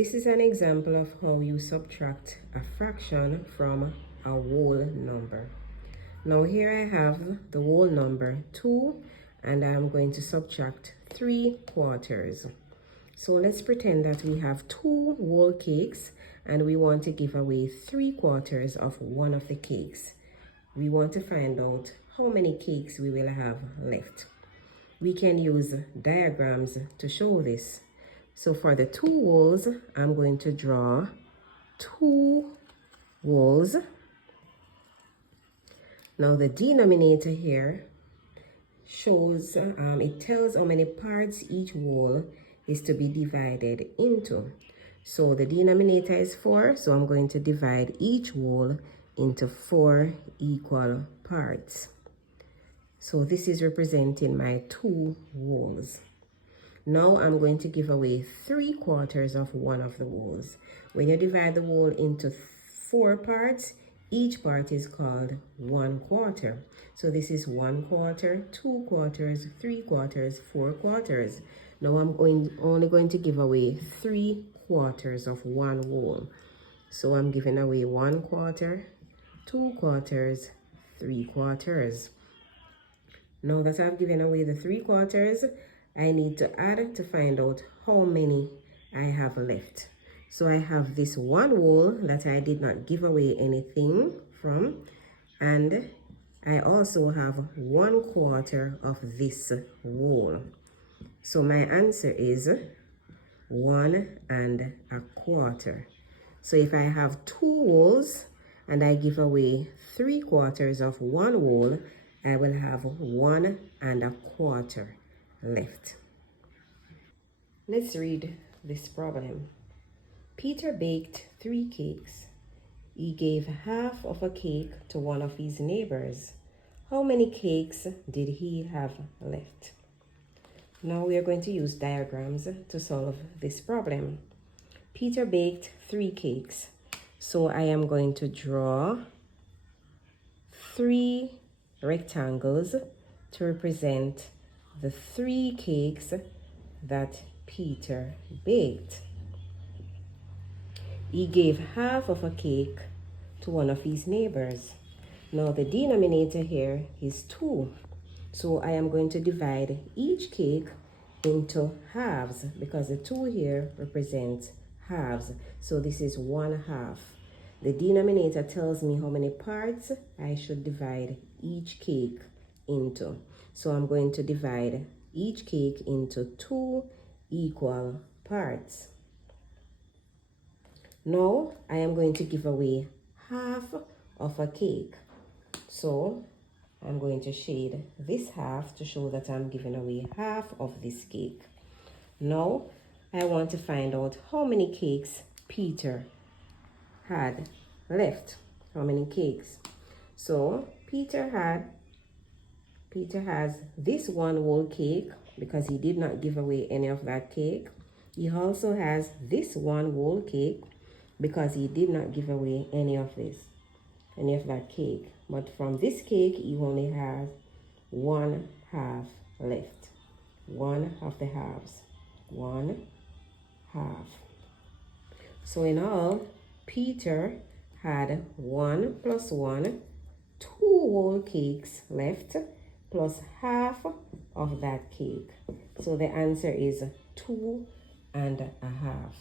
This is an example of how you subtract a fraction from a whole number. Now here I have the whole number 2 and I'm going to subtract 3/4. So let's pretend that we have 2 whole cakes and we want to give away 3/4 of one of the cakes. We want to find out how many cakes we will have left. We can use diagrams to show this. So for the 2 wholes, I'm going to draw 2 wholes. Now the denominator here shows, it tells how many parts each whole is to be divided into. So the denominator is 4, so I'm going to divide each whole into 4 equal parts. So this is representing my 2 wholes. Now I'm going to give away 3/4 of one of the wholes. When you divide the whole into 4 parts, each part is called 1/4. So this is 1/4, 2/4, 3/4, 4/4. Now I'm only going to give away 3/4 of one whole. So I'm giving away 1/4, 2/4, 3/4. Now that I've given away the 3/4, I need to add to find out how many I have left. So I have this one whole that I did not give away anything from, and I also have 1/4 of this whole. So my answer is 1 1/4. So if I have 2 wholes and I give away 3/4 of one whole, I will have 1 1/4 left. Let's read this problem. Peter baked 3 cakes. He gave half of a cake to one of his neighbors. How many cakes did he have left? Now we are going to use diagrams to solve this problem. Peter baked 3 cakes. So I am going to draw 3 rectangles to represent the 3 cakes that Peter baked. He gave half of a cake to one of his neighbors. Now the denominator here is 2. So I am going to divide each cake into halves because the 2 here represents halves. So this is 1/2. The denominator tells me how many parts I should divide each cake into. So I'm going to divide each cake into 2 equal parts. Now I am going to give away half of a cake. So I'm going to shade this half to show that I'm giving away half of this cake. Now I want to find out how many cakes Peter had left. How many cakes? So Peter has this one whole cake because he did not give away any of that cake. He also has this one whole cake because he did not give away any of that cake. But from this cake, he only has 1/2 left. 1 of the halves. 1/2. So in all, Peter had 1 + 1, 2 whole cakes left, plus half of that cake. So the answer is 2 1/2.